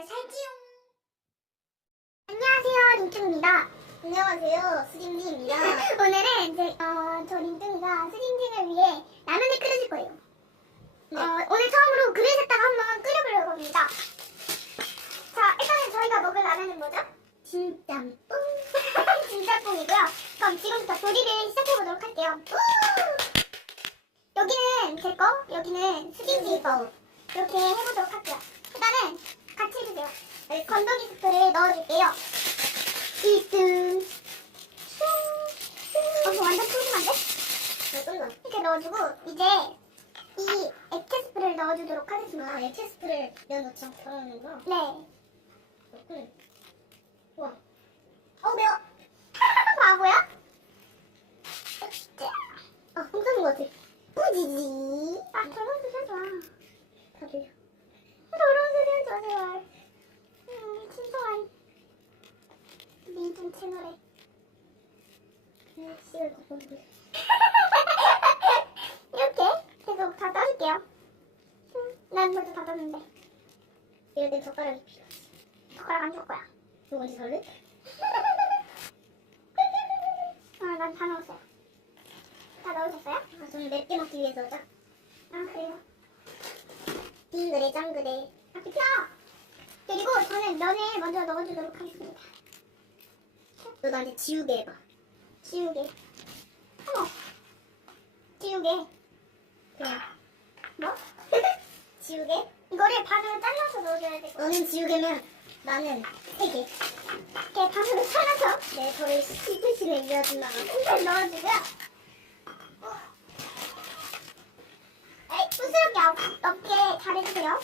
오늘 살찌용. 안녕하세요, 륀뚱입니다. 안녕하세요, 수진이입니다. 오늘은 저 륀뚱이가 수진이를 위해 라면을 끓여줄 거예요. 네. 오늘 처음으로 그릇 에다가 한번 끓여보려고 합니다. 자, 일단은 저희가 먹을 라면은 뭐죠? 진짬뽕. 진짬뽕이고요. 그럼 지금부터 조리를 시작해보도록 할게요. 여기는 제 거, 여기는 수진이 거. 이렇게 해보도록 할게요. 일단은 같이 해주세요. 건더기 스프를 넣어줄게요. 1등. 이거 완전 푸짐한데? 이렇게 넣어주고 이제 이 액체 스프를 넣어주도록 하겠습니다. 아, 액체 스프를 넣어놓죠. 그러는 거? 네. 그렇군. 우와. 매워. 바보야? 괜찮은 것 같아. 뿌지지. 저런 소리 하지 마. 다들. 저런 소리 하지 마, 제발. 신성한 륀뚱 채널에. 씨를 걷고 있는 이렇게 계속 다 떠줄게요. 난 벌써 다 떴는데. 이럴 땐 젓가락이 필요하지. 젓가락 안 줄 거야. 이거 뭔지 설레? 난 다 넣었어요. 다 넣으셨어요? 저는 맵게 먹기 위해서죠. 그래요? 띵그레 짱그레. 비켜! 그리고 저는 면에 먼저 넣어주도록 하겠습니다. 너 나한테 지우개 해봐. 지우개. 어머! 지우개. 그냥. 뭐? 지우개? 이거를 반으로 잘라서 넣어줘야 될 것 같아. 너는 지우개면 나는 3개. 이렇게 반으로 잘라서 네, 저를 시글시글 이어준다고. 이걸 넣어주고요. 부스럽게 없게 잘해주세요.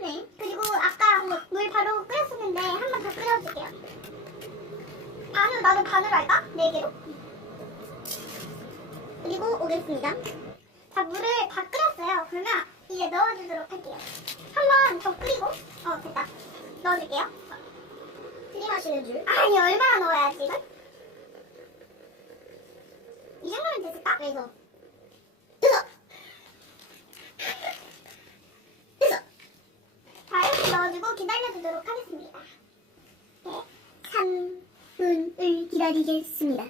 네. 그리고 아까 물 바로 끓였었는데 한 번 더 끓여줄게요. 나도 반으로 할까? 4개로? 그리고 오겠습니다. 자, 물을 다 끓였어요. 그러면 이제 넣어주도록 할게요. 한 번 더 끓이고, 됐다. 넣어줄게요. 튀김하시는 줄. 아니, 얼마나 넣어야 지금? 이 정도면 됐을까? 그래서. 됐어! 됐어! 자, 이렇게 넣어주고 기다려주도록 하겠습니다. 네, 3분을 기다리겠습니다.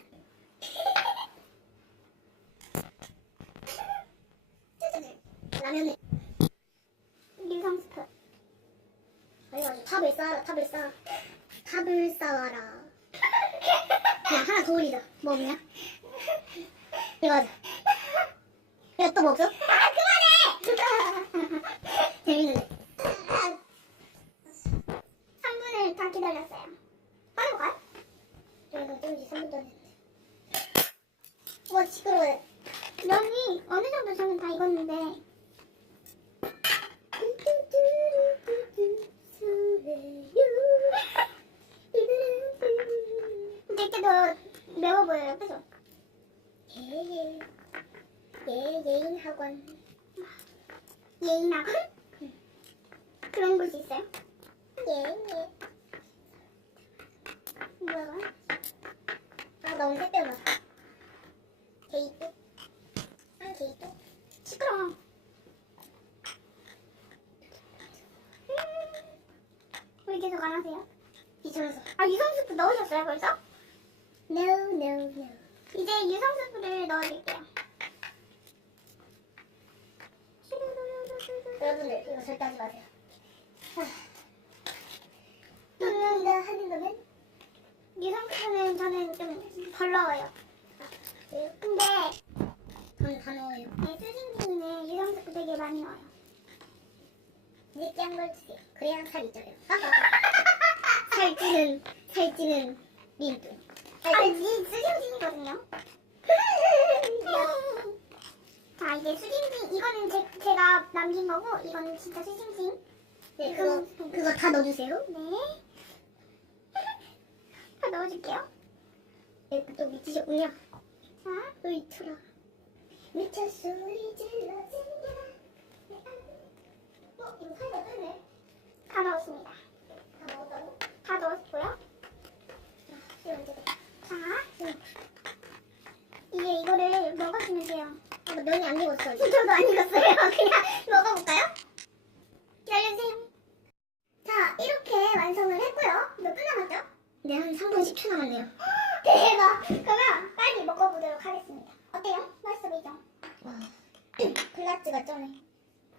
라면을. 유성 스프. 그래가지고 탑을 쌓아라, 탑을 쌓아. 탑을 쌓아라. 그냥 하나 더 올리자. 뭐 없냐? 이거 하자. 야, 또 뭐 없어? 그만해! 재밌는데. 3분을 다 기다렸어요. 빠르고 가요? 저희가 뜬지 3분도 안 됐는데. 와, 시끄러워. 면이 어느 정도 저는 다 익었는데. 되게 더 매워 보여요, 그죠? 예인 학원. 예인 학원? 그런 곳이 있어요? 예. 뭐라고요? 나 오늘 택배 왔어. 게이트? 게이트? 시끄러워. 왜 계속 안 하세요? 귀찮아서. 유성 스프 넣으셨어요, 벌써? No. 이제 유성 스프를 넣어줄게요. 여러분들, 이거 절대 하지 마세요. 뜯는다 하는 거는? 유성 스프는 저는 좀 벌러워요. 왜요? 근데 저는 다 넣어요. 수진이는 유성 스프 되게 많이 넣어요. 느끼한 걸 주세요. 그래야 살이 쪄요. 살찌는 륀뚱. 이 수진이거든요. 자, 이제 수진이 이거는 제가 남긴 거고 이거는 진짜 수진이. 네, 그거 다 넣어주세요. 네. 다 넣어줄게요. 네, 또 미치셨군요. 자, 울트라. 미쳐 소리 질러주냐. 이거 사이다 뜨네. 다 넣었습니다. 다 넣었다고? 다 넣었고요. 자, 이제 이거를 먹어주면 돼요. 면이 안 익었어. 저도 안 익었어요. 그냥 먹어볼까요? 기다려주세요. 자, 이렇게 남았네요. 대박. 그러면 빨리 먹어보도록 하겠습니다. 어때요? 맛있어 보이죠? 와, 글라츠가 쩌네.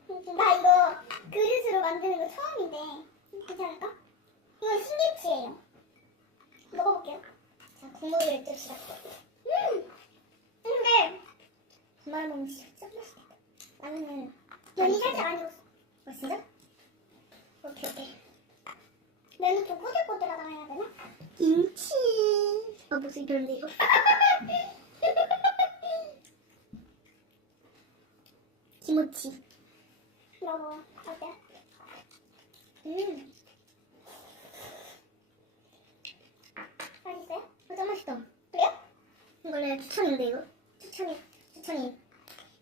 나 이거 그릇으로 만드는 거 처음인데 괜찮을까? 이건 신김치예요. 먹어볼게요. 자, 국물을 뜹시다. 근데 국물 먹으면 진짜 맛있겠다. 나는 면이 살짝 안 익었어. 진짜? 오케이. 면이 좀 꼬들꼬들하다 해야 되나? 김치. 목소리 별론데 이거? 김치. 먹어. 어때? 맛있어요? 진짜 맛있다. 그래요? 이걸로 추천인데 이거? 추천이.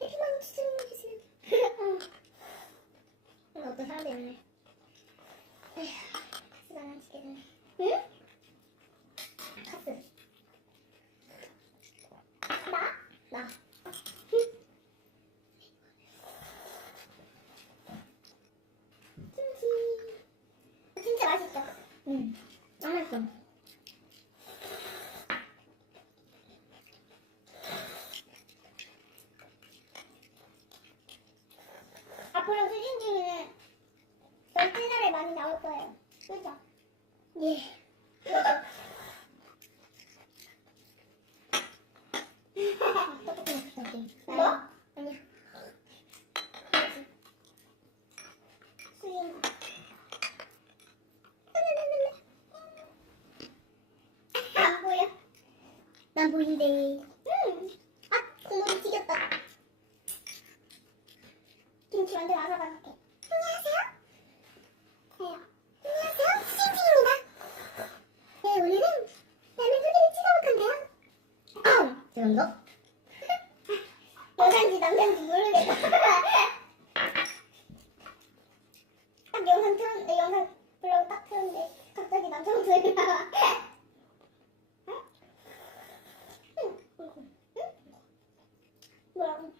해피만 추천해주세요. 어떤 사람도 있네. 에휴, 카스가 안 지겠네. 응? 카스. 나? 진짜 맛있죠? 안 맛있어. 앞으로 수진님은 전 채널에 많이 나올 거예요. 그죠? 예. 떡볶이 먹자, 우리. 뭐? 아니야. 수진. 안 보여? 난 보인대. 아, 국물이 튀겼다. 김치 완전 아삭아삭해. 안녕하세요. 해요. 안녕하세요. 수진입니다. 네, 오늘은 라면 소개를 찍어볼 건데요. 지금도? 여잔지 남잔지 모르겠다. 딱 영상 틀었는데, 영상 블로그 딱 틀었는데 갑자기 남자 목소리 나와. 뭐라고?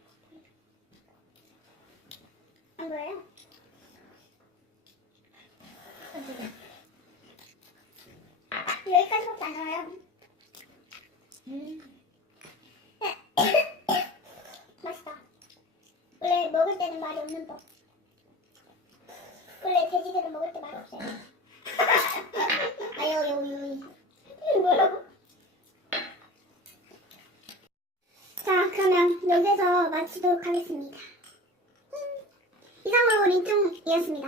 안 보여요? 여기까지밖에 안 나와요. 맛있다. 원래 먹을 때는 말이 없는 법. 원래 돼지들은 먹을 때 말이 없어요. 아유. 뭐라고? 자, 그러면 여기서 마치도록 하겠습니다. 이상으로 린뚱이었습니다.